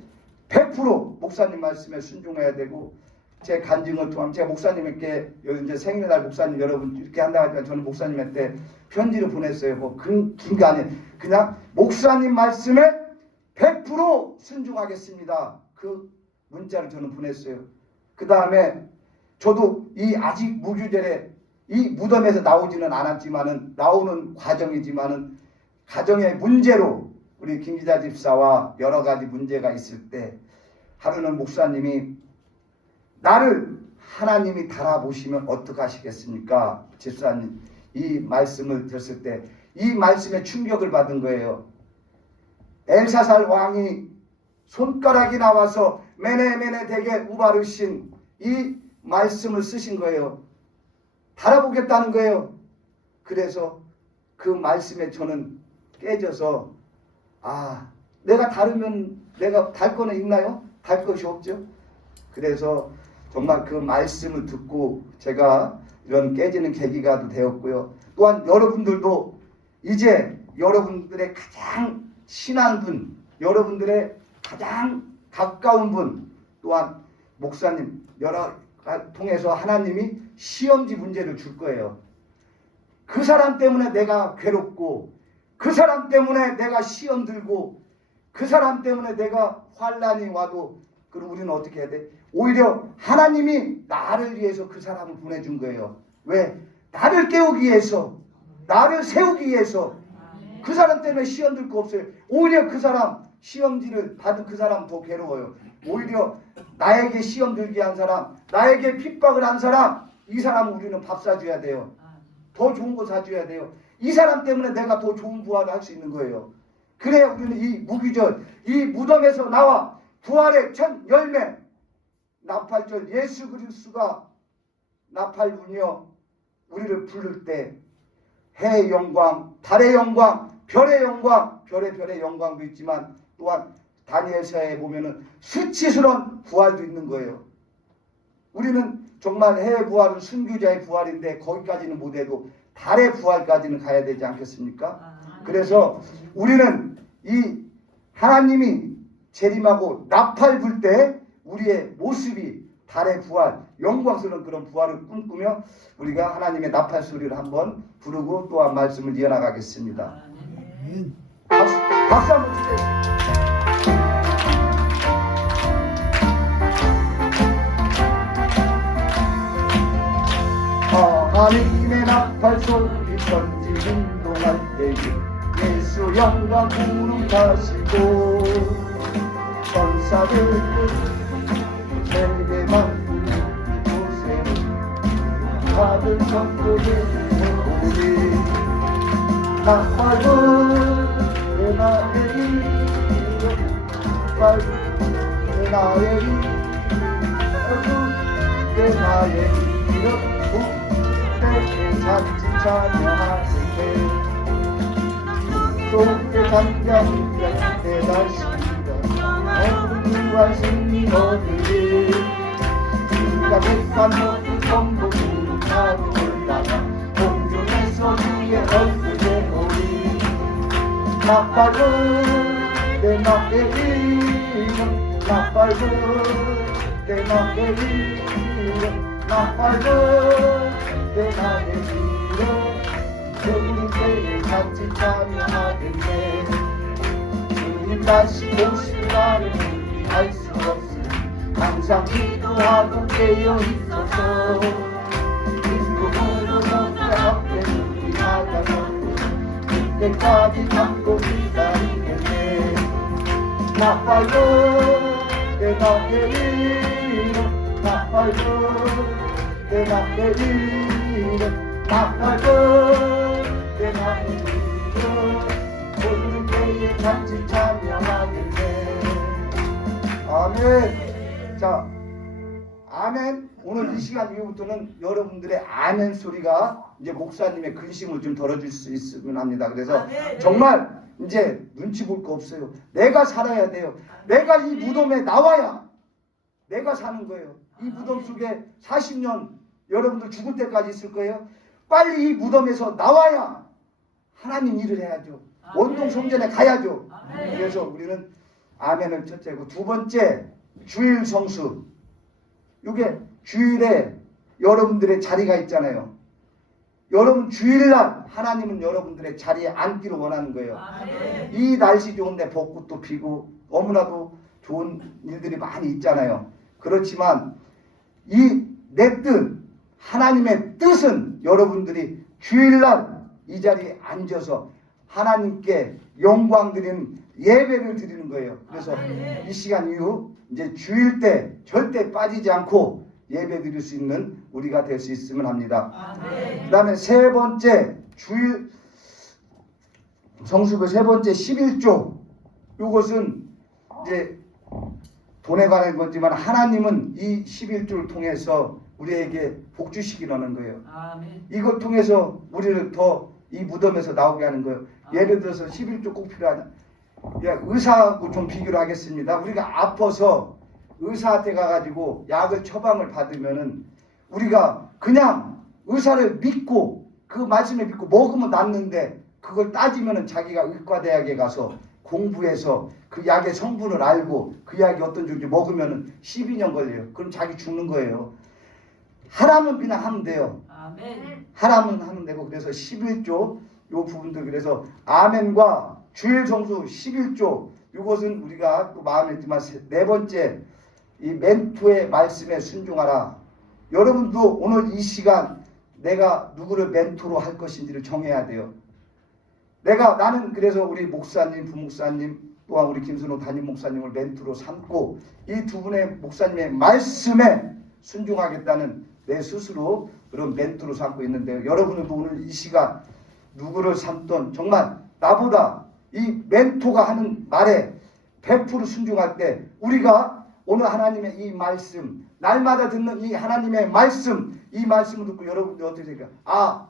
100% 목사님 말씀에 순종해야 되고, 제 간증을 통하면 제가 목사님께 이제 생일날 목사님 여러분 이렇게 한다고 하지만 저는 목사님한테 편지를 보냈어요. 뭐 긴 게 아니에요. 그냥 목사님 말씀에 100% 순종하겠습니다. 그 문자를 저는 보냈어요. 그 다음에 저도 이 아직 무교절에 이 무덤에서 나오지는 않았지만은 나오는 과정이지만은 가정의 문제로 우리 김 기자 집사와 여러 가지 문제가 있을 때 하루는 목사님이 나를 하나님이 달아보시면 어떡하시겠습니까? 집사님 이 말씀을 들었을 때 이 말씀에 충격을 받은 거예요. 엘사살 왕이 손가락이 나와서 메네메네 되게 우바르신 이 말씀을 쓰신 거예요. 달아보겠다는 거예요. 그래서 그 말씀에 저는 깨져서 내가 다르면 내가 달 거는 있나요? 달 것이 없죠. 그래서 정말 그 말씀을 듣고 제가 이런 깨지는 계기가 되었고요. 또한 여러분들도 이제 여러분들의 가장 친한 분, 여러분들의 가장 가까운 분, 또한 목사님 여러 통해서 하나님이 시험지 문제를 줄 거예요. 그 사람 때문에 내가 괴롭고, 그 사람 때문에 내가 시험 들고, 그 사람 때문에 내가 환난이 와도 그럼 우리는 어떻게 해야 돼? 오히려 하나님이 나를 위해서 그 사람을 보내준 거예요. 왜? 나를 깨우기 위해서, 나를 세우기 위해서. 그 사람 때문에 시험 들 거 없어요. 오히려 그 사람 시험지를 받은 그 사람 더 괴로워요. 오히려 나에게 시험 들게 한 사람, 나에게 핍박을 한 사람, 이 사람은 우리는 밥 사줘야 돼요. 더 좋은 거 사줘야 돼요. 이 사람 때문에 내가 더 좋은 부활을 할 수 있는 거예요. 그래야 우리는 이 무기절, 이 무덤에서 나와 부활의 첫 열매, 나팔절 예수 그리스도가 나팔 불며 우리를 부를 때 해의 영광, 달의 영광, 별의 영광, 별의 영광도 있지만 또한 다니엘서에 보면은 수치스러운 부활도 있는 거예요. 우리는 정말 해의 부활은 순교자의 부활인데 거기까지는 못해도 달의 부활까지는 가야 되지 않겠습니까? 그래서 우리는 이 하나님이 재림하고 나팔 불 때 우리의 모습이 달의 부활, 영광스러운 그런 부활을 꿈꾸며 우리가 하나님의 나팔 소리를 한번 부르고 또한 말씀을 이어나가겠습니다. 박수 한번 주세요. 하나님의 나팔 소리 던지는 동안 때에 예수 영광 부름하시고 천사들 세계만 곳에 받은 선포를 우리 나팔은 내 나의 이름 나팔은 내 나의 이름 내 나의 이름 내 잔치 찬양하시네 속에 잠잠자 내 날씨가 어둠과 승리 얻으리 우리가 백한 모든 성도들은 나로 올라가 공중에서 주의 얼굴에 오리 나팔은 내 나의 이름 나팔은 내 나의 이름 나팔은 내 나의 이름 주님 때에 같이 참여하겠네 주님 다시 오실 날을 알 수 없으니 항상 기도하고 깨어 있어서 기쁨으로 너의 앞에 우리 나가서 그때까지 참고 기다리겠네. 나팔도 내가 내리러 나팔도 내가 내리러 나팔도 내가 내리러 오늘 때에 같이 찬양하겠네. 아멘. 자, 아멘. 오늘 이 시간 이후부터는 여러분들의 아멘 소리가 이제 목사님의 근심을 좀 덜어줄 수 있으면 합니다. 그래서 정말 이제 눈치 볼 거 없어요. 내가 살아야 돼요. 내가 이 무덤에 나와야 내가 사는 거예요. 이 무덤 속에 40년 여러분들 죽을 때까지 있을 거예요. 빨리 이 무덤에서 나와야 하나님 일을 해야죠. 원동 성전에 가야죠. 그래서 우리는 아멘을 첫째고, 두 번째 주일 성수. 이게 주일에 여러분들의 자리가 있잖아요. 여러분 주일날 하나님은 여러분들의 자리에 앉기를 원하는 거예요. 이 날씨 좋은데 벚꽃도 피고 너무나도 좋은 일들이 많이 있잖아요. 그렇지만 이 내 뜻, 하나님의 뜻은 여러분들이 주일날 이 자리에 앉아서 하나님께 영광 드리는 예배를 드리는 거예요. 그래서 이 시간 이후 이제 주일 때 절대 빠지지 않고 예배 드릴 수 있는 우리가 될 수 있으면 합니다. 그 다음에 세 번째 주일 성수의 세 번째 11조. 이것은 이제 돈에 관한 거지만 하나님은 이 11조를 통해서 우리에게 복 주시기라는 거예요. 이걸 통해서 우리를 더 이 무덤에서 나오게 하는 거예요. 예를 들어서 11조 꼭 필요하다. 의사하고 좀 비교를 하겠습니다. 우리가 아파서 의사한테 가가지고 약을 처방을 받으면은 우리가 그냥 의사를 믿고 그 말씀을 믿고 먹으면 낫는데, 그걸 따지면은 자기가 의과대학에 가서 공부해서 그 약의 성분을 알고 그 약이 어떤 종인지 먹으면은 12년 걸려요. 그럼 자기 죽는 거예요. 하라면 그냥 하면 돼요. 하라면 하면 되고. 그래서 11조 요 부분들, 그래서 아멘과 주일 성수 11조, 이것은 우리가 또 마음에 있지만 네 번째 이 멘토의 말씀에 순종하라. 여러분도 오늘 이 시간 내가 누구를 멘토로 할 것인지를 정해야 돼요. 나는 그래서 우리 목사님, 부목사님, 또한 우리 김순호 담임 목사님을 멘토로 삼고 이 두 분의 목사님의 말씀에 순종하겠다는 내 스스로 그런 멘토로 삼고 있는데요. 여러분들도 오늘 이 시간 누구를 삼던 정말 나보다 이 멘토가 하는 말에 100% 순종할 때 우리가 오늘 하나님의 이 말씀, 날마다 듣는 이 하나님의 말씀, 이 말씀을 듣고 여러분들 어떻게 생각해요?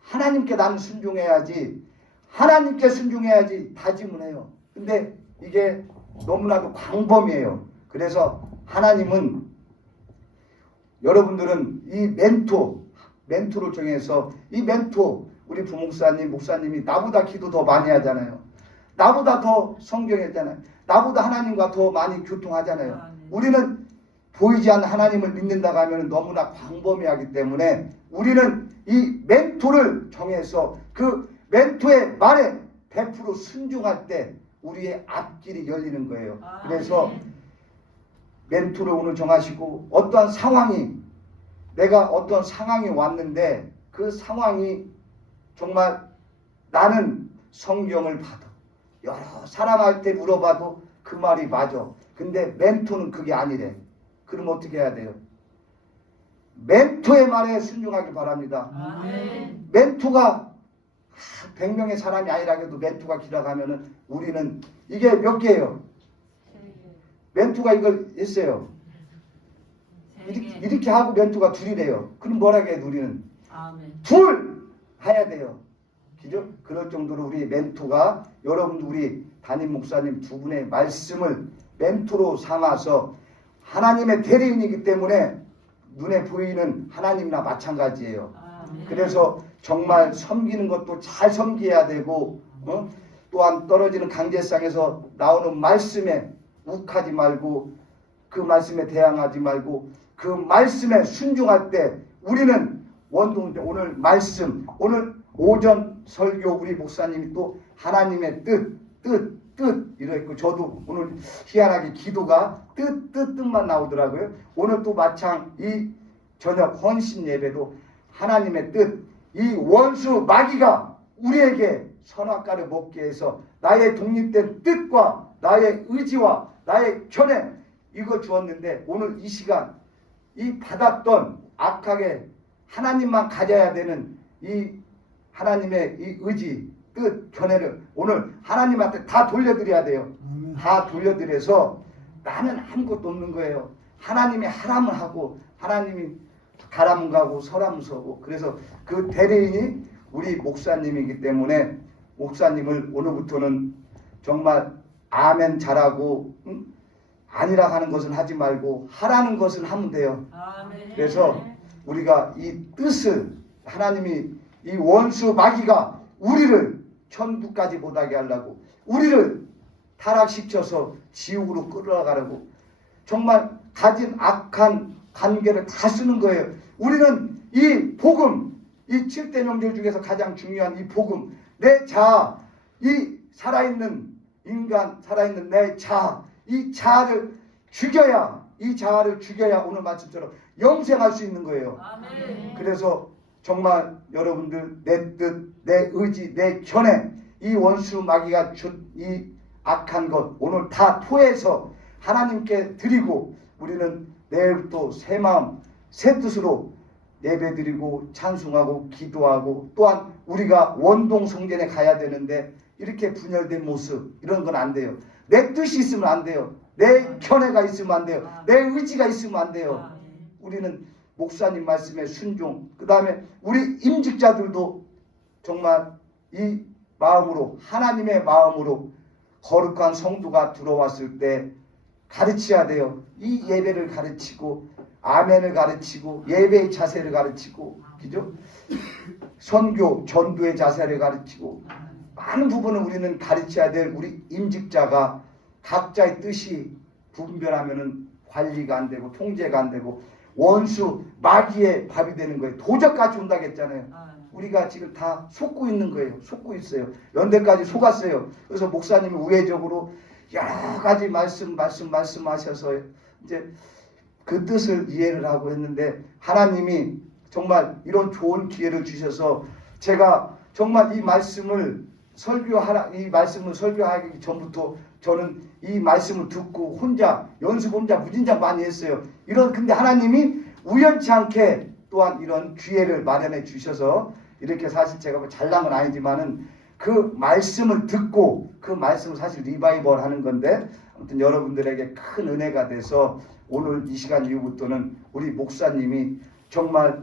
하나님께 나는 순종해야지, 하나님께 순종해야지 다짐을 해요. 근데 이게 너무나도 광범위해요. 그래서 하나님은 여러분들은 이 멘토를 정해서 이 멘토, 우리 부목사님, 목사님이 나보다 기도 더 많이 하잖아요. 나보다 더 성경 했잖아요. 나보다 하나님과 더 많이 교통하잖아요. 우리는 보이지 않는 하나님을 믿는다고 하면 너무나 광범위하기 때문에 우리는 이 멘토를 정해서 그 멘토의 말에 100% 순종할 때 우리의 앞길이 열리는 거예요. 그래서 멘토를 오늘 정하시고, 어떠한 상황이, 내가 어떤 상황이 왔는데 그 상황이 정말 나는 성경을 봐도 여러 사람한테 물어봐도 그 말이 맞아. 근데 멘토는 그게 아니래. 그럼 어떻게 해야 돼요? 멘토의 말에 순종하길 바랍니다. 멘토가 100명의 사람이 아니라 해도 멘토가 길어가면은 우리는 이게 몇 개예요? 멘토가 이걸 했어요. 이렇게 하고 멘토가 둘이래요. 그럼 뭐라고 해도 우리는 둘 해야 돼요. 그죠? 그럴 정도로 우리 멘토가, 여러분 우리 담임 목사님 두 분의 말씀을 멘토로 삼아서 하나님의 대리인이기 때문에 눈에 보이는 하나님이나 마찬가지예요. 그래서 정말 섬기는 것도 잘 섬겨야 되고, 또한 떨어지는 강제상에서 나오는 말씀에 욱하지 말고, 그 말씀에 대항하지 말고, 그 말씀에 순종할 때 우리는 오늘 말씀, 오늘 오전 설교 우리 목사님이 또 하나님의 뜻 뜻 이랬고 저도 오늘 희한하게 기도가 뜻만 나오더라고요. 오늘 또 마창 이 저녁 헌신 예배도 하나님의 뜻, 이 원수 마귀가 우리에게 선악과를 먹게 해서 나의 독립된 뜻과 나의 의지와 나의 견해 이거 주었는데 오늘 이 시간 이 받았던 악하게 하나님만 가져야 되는 이 하나님의 이 의지, 뜻, 견해를 오늘 하나님한테 다 돌려드려야 돼요. 다 돌려드려서 나는 아무것도 없는 거예요. 하나님이 하라면 하고 하나님이 가라면 가고 서라면 서고 그래서 그 대리인이 우리 목사님이기 때문에 목사님을 오늘부터는 정말 아멘 잘하고 아니라 하는 것은 하지 말고 하라는 것은 하면 돼요. 그래서 우리가 이 뜻을 하나님이 이 원수 마귀가 우리를 천국까지 못하게 하려고 우리를 타락시켜서 지옥으로 끌어가려고 정말 가진 악한 관계를 다 쓰는 거예요. 우리는 이 복음, 이 7대 명절 중에서 가장 중요한 이 복음, 내 자아, 이 살아있는 인간, 살아있는 내 자아, 이 자아를 죽여야 오늘 말씀처럼 영생할 수 있는 거예요. 그래서 정말 여러분들 내 뜻, 내 의지, 내 견해 이 원수 마귀가 준 이 악한 것 오늘 다 토해서 하나님께 드리고 우리는 내일부터 새 마음, 새 뜻으로 예배드리고 찬송하고 기도하고 또한 우리가 원동 성전에 가야 되는데 이렇게 분열된 모습 이런 건 안 돼요. 내 뜻이 있으면 안 돼요. 내 견해가 있으면 안 돼요. 내 의지가 있으면 안 돼요. 우리는 목사님 말씀에 순종 그 다음에 우리 임직자들도 정말 이 마음으로 하나님의 마음으로 거룩한 성도가 들어왔을 때 가르쳐야 돼요. 이 예배를 가르치고 아멘을 가르치고 예배의 자세를 가르치고 그죠? 선교 전도의 자세를 가르치고 많은 부분을 우리는 가르쳐야 될 우리 임직자가 각자의 뜻이 분별하면은 관리가 안 되고 통제가 안 되고 원수 마귀의 밥이 되는 거예요. 도적같이 온다고 했잖아요. 우리가 지금 다 속고 있는 거예요. 속고 있어요. 연대까지 속았어요. 그래서 목사님이 우회적으로 여러 가지 말씀하셔서 이제 그 뜻을 이해를 하고 했는데 하나님이 정말 이런 좋은 기회를 주셔서 제가 정말 이 말씀을 설교하기 전부터 저는 이 말씀을 듣고 연습 혼자 무진장 많이 했어요. 근데 하나님이 우연치 않게 또한 이런 기회를 마련해 주셔서 이렇게 사실 제가 뭐 잘난 건 아니지만은 그 말씀을 듣고 그 말씀을 사실 리바이벌 하는 건데 아무튼 여러분들에게 큰 은혜가 돼서 오늘 이 시간 이후부터는 우리 목사님이 정말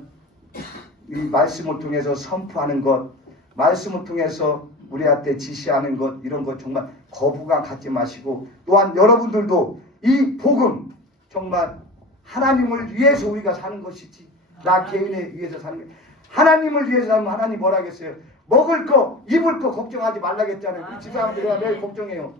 이 말씀을 통해서 선포하는 것, 말씀을 통해서 우리한테 지시하는 것 이런 것 정말 거부감 갖지 마시고 또한 여러분들도 이 복음 정말 하나님을 위해서 우리가 사는 것이지 나 개인에 위해서 사는 게 하나님을 위해서 살면 하나님 뭐라 하겠어요? 먹을 거 입을 거 걱정하지 말라겠잖아요. 우리 집사람들이 매일 걱정해요.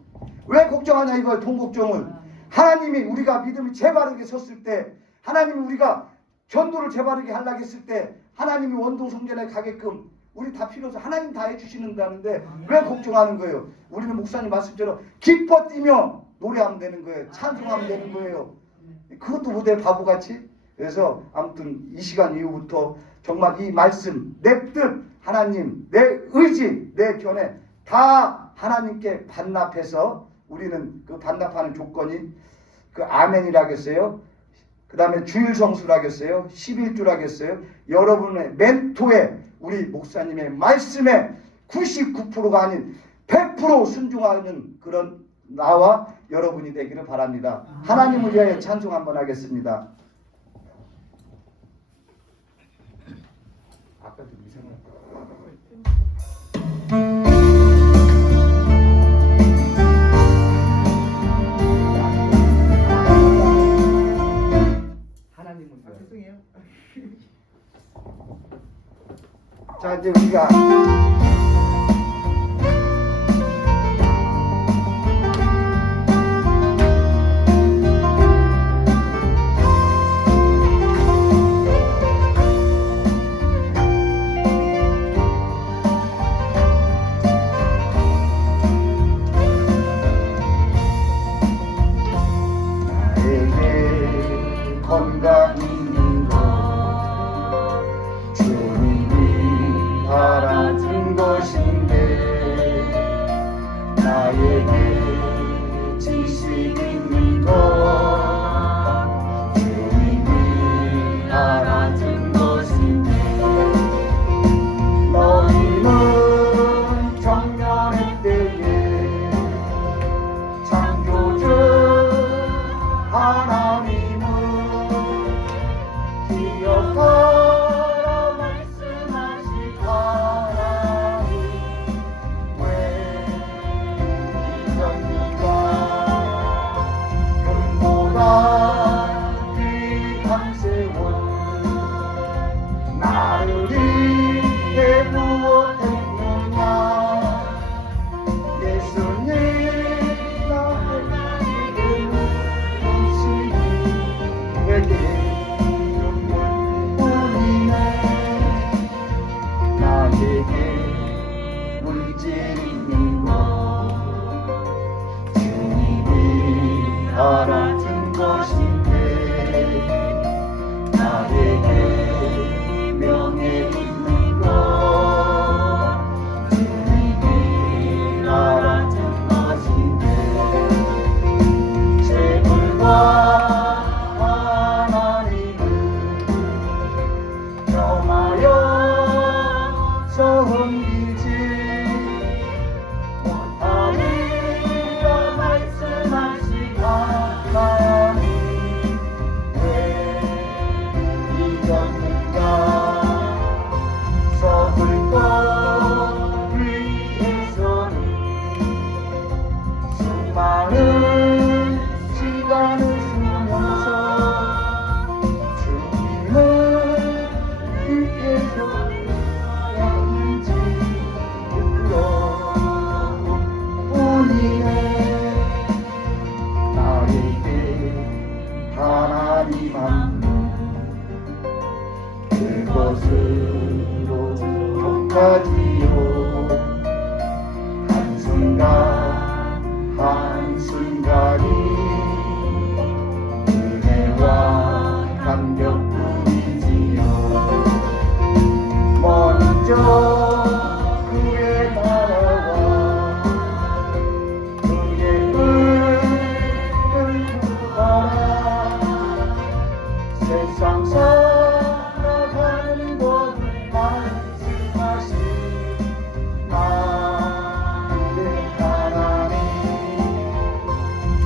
왜 걱정하냐 이거예요. 돈 걱정을. 하나님이 우리가 믿음이 제바르게 섰을 때 하나님이 우리가 전도를 제바르게 하려고 했을 때 하나님이 원동 성전에 가게끔 우리 다 필요해서 하나님 다 해주시는다는데 왜 걱정하는 거예요? 우리는 목사님 말씀처럼 기뻐 뛰며 노래하면 되는 거예요. 찬송하면 되는 거예요. 그것도 못해 바보같이. 그래서 아무튼 이 시간 이후부터 정말 이 말씀 내 뜻 하나님 내 의지 내 견해 다 하나님께 반납해서 우리는 그 반납하는 조건이 그 아멘이라고 했어요. 그 다음에 주일성수라고 했어요. 11주라고 했어요. 여러분의 멘토에 우리 목사님의 말씀에 99%가 아닌 100% 순종하는 그런 나와 여러분이 되기를 바랍니다. 하나님을 위하여 찬송 한번 하겠습니다. 아까 좀 이상했다. 자 이제 우리가 섬기지 못하리라 말씀하시 하나님 왜 잊었는가 썩을 것 위해서는 수많은 시간을 쓰면서 주님을 위해서 했는지 부끄러움뿐이네 나에게 하나님 한 그것으로 족하지요 한순간이 은혜와 감격뿐이지요 먼저 그의 나라와 그의 의를 구하라 세상 살아가는 법을 말씀하신 나의 하나님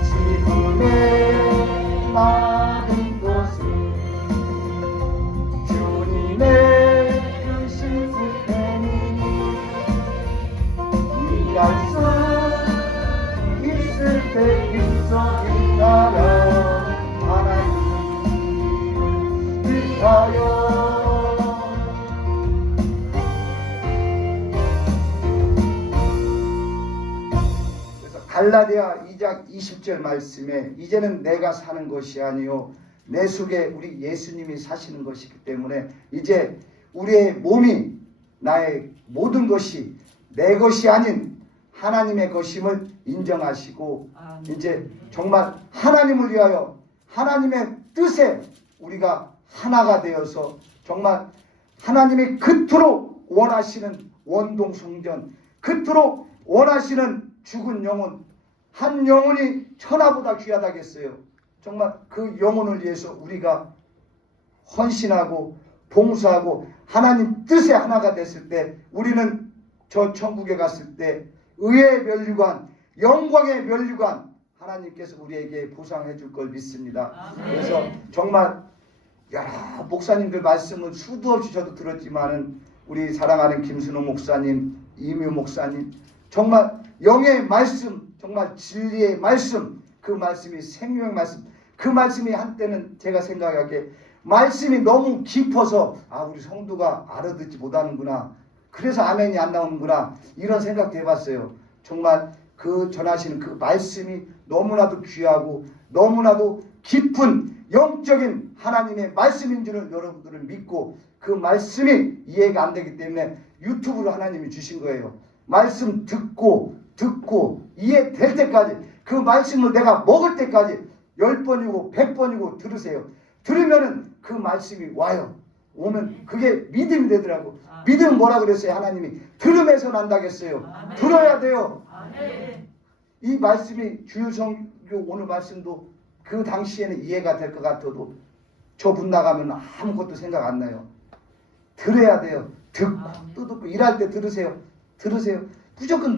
지금의 많은 것은 주님의 뜻이 되니 일할 수 있을 때 인성이나라 하나님 위하여 갈라디아 2장 20절 말씀에 이제는 내가 사는 것이 아니요 내 속에 우리 예수님이 사시는 것이기 때문에 이제 우리의 몸이 나의 모든 것이 내 것이 아닌 하나님의 것임을 인정하시고 이제 정말 하나님을 위하여 하나님의 뜻에 우리가 하나가 되어서 정말 하나님이 그토록 원하시는 원동성전 그토록 원하시는 죽은 영혼 한 영혼이 천하보다 귀하다겠어요. 정말 그 영혼을 위해서 우리가 헌신하고 봉사하고 하나님 뜻에 하나가 됐을 때 우리는 저 천국에 갔을 때 의의 면류관 영광의 면류관 하나님께서 우리에게 보상해 줄 걸 믿습니다. 그래서 정말 여러 목사님들 말씀은 수도 없이 저도 들었지만은 우리 사랑하는 김순호 목사님 이묘 목사님 정말 영의 말씀 정말 진리의 말씀 그 말씀이 생명의 말씀 그 말씀이 한때는 제가 생각하기에 말씀이 너무 깊어서 우리 성도가 알아듣지 못하는구나 그래서 아멘이 안 나오는구나 이런 생각도 해봤어요. 정말 그 전하시는 그 말씀이 너무나도 귀하고 너무나도 깊은 영적인 하나님의 말씀인 줄을 여러분들은 믿고 그 말씀이 이해가 안 되기 때문에 유튜브로 하나님이 주신 거예요. 말씀 듣고 이해될 때까지 그 말씀을 내가 먹을 때까지 10번이고 100번이고 들으세요. 들으면은 그 말씀이 와요. 오면 그게 믿음이 되더라고. 믿음은 뭐라 그랬어요? 하나님이 들음에서 난다겠어요. 들어야 돼요. 이 말씀이 주일성교 오늘 말씀도 그 당시에는 이해가 될 것 같아도 저 분 나가면 아무것도 생각 안 나요. 들어야 돼요. 듣고 또 듣고 일할 때 들으세요. 무조건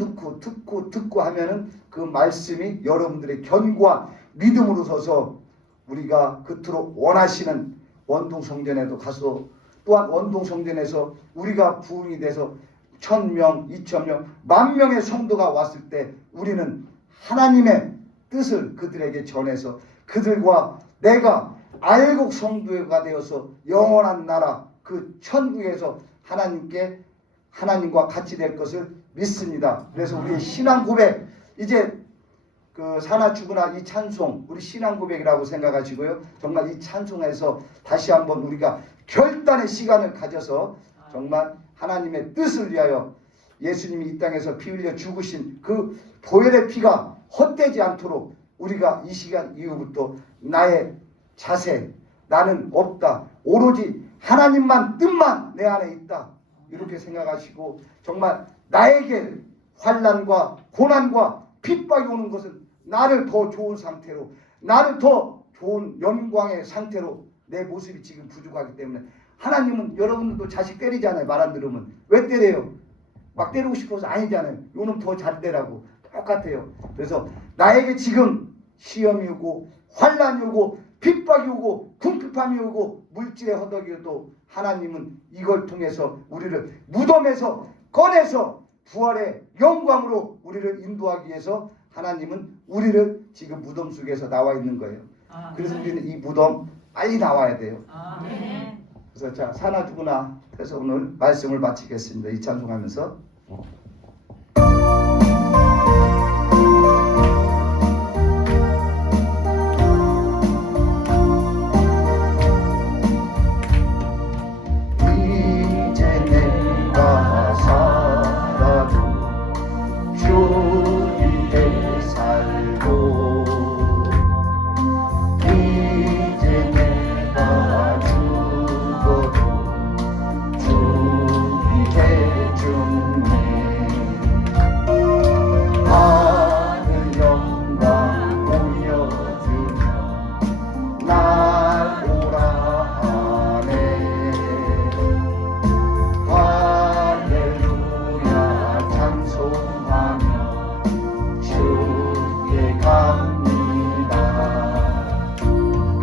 듣고 하면은 그 말씀이 여러분들의 견고한 믿음으로 서서 우리가 그토록 원하시는 원동성전에도 가서 또한 원동성전에서 우리가 부흥이 돼서 1000명, 2000명, 10,000명의 성도가 왔을 때 우리는 하나님의 뜻을 그들에게 전해서 그들과 내가 알곡 성도가 되어서 영원한 나라 그 천국에서 하나님과 같이 될 것을 믿습니다. 그래서 우리의 신앙 고백 이제 그 사나 죽으나 이 찬송 우리 신앙 고백이라고 생각하시고요. 정말 이 찬송에서 다시 한번 우리가 결단의 시간을 가져서 정말 하나님의 뜻을 위하여 예수님이 이 땅에서 피 흘려 죽으신 그 보혈의 피가 헛되지 않도록 우리가 이 시간 이후부터 나의 자세 나는 없다 오로지 하나님만 뜻만 내 안에 있다 이렇게 생각하시고 정말 나에게 환난과 고난과 핍박이 오는 것은 나를 더 좋은 상태로 나를 더 좋은 영광의 상태로 내 모습이 지금 부족하기 때문에 하나님은 여러분들도 자식 때리잖아요. 말 안 들으면. 왜 때려요? 막 때리고 싶어서 아니잖아요. 요놈 더 잘 되라고. 똑같아요. 그래서 나에게 지금 시험이 오고 환란이 오고 핍박이 오고 궁핍함이 오고 물질의 허덕이어도 하나님은 이걸 통해서 우리를 무덤에서 꺼내서 부활의 영광으로 우리를 인도하기 위해서 하나님은 우리를 지금 무덤 속에서 나와 있는 거예요. 그래서 우리는 이 무덤 빨리 나와야 돼요. 그래서 자, 사나 죽으나 해서 오늘 말씀을 마치겠습니다. 이 찬송하면서. 이제 내가 살아도 주님께 살고 이제 내가 죽어도 주님께 죽네. 하늘 영광 보여주며 날 오라 하네. 할렐루야 찬송하며 주께 갑니다.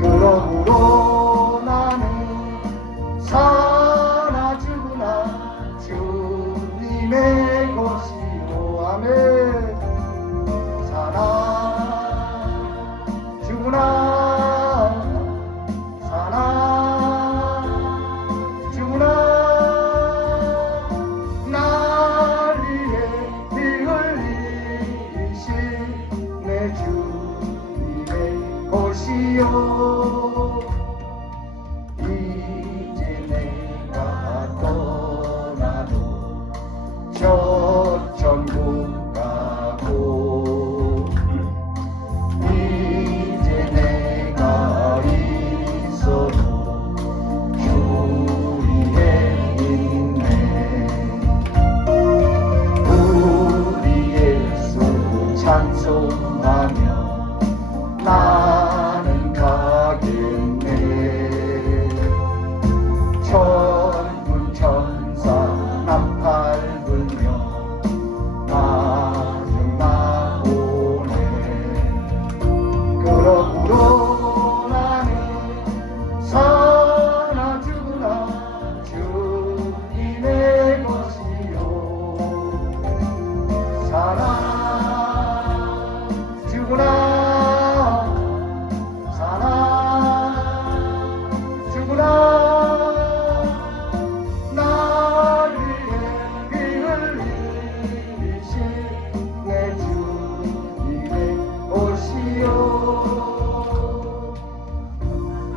그러므로 나는 사나 죽으나 주님의 것이요. 아멘. 사나 죽으나 사나 죽으나 날 위해 피 흘리신 내 주님의 것이요. 이제 내가 떠나도 저 천국 가고 이제 내가 있어도 주 위에 있네. 우리 예수 찬송하며 나는 가겠네. 천군 천사 나팔 불며 마중 나오네. 그러므로 나는 사나 죽으나 주님의 것이요. 사나 죽으나 사나 죽으나 날 위해 피 흘리신 내 주님의 것이요.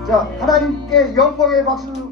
자, 하나님께 영광의 박수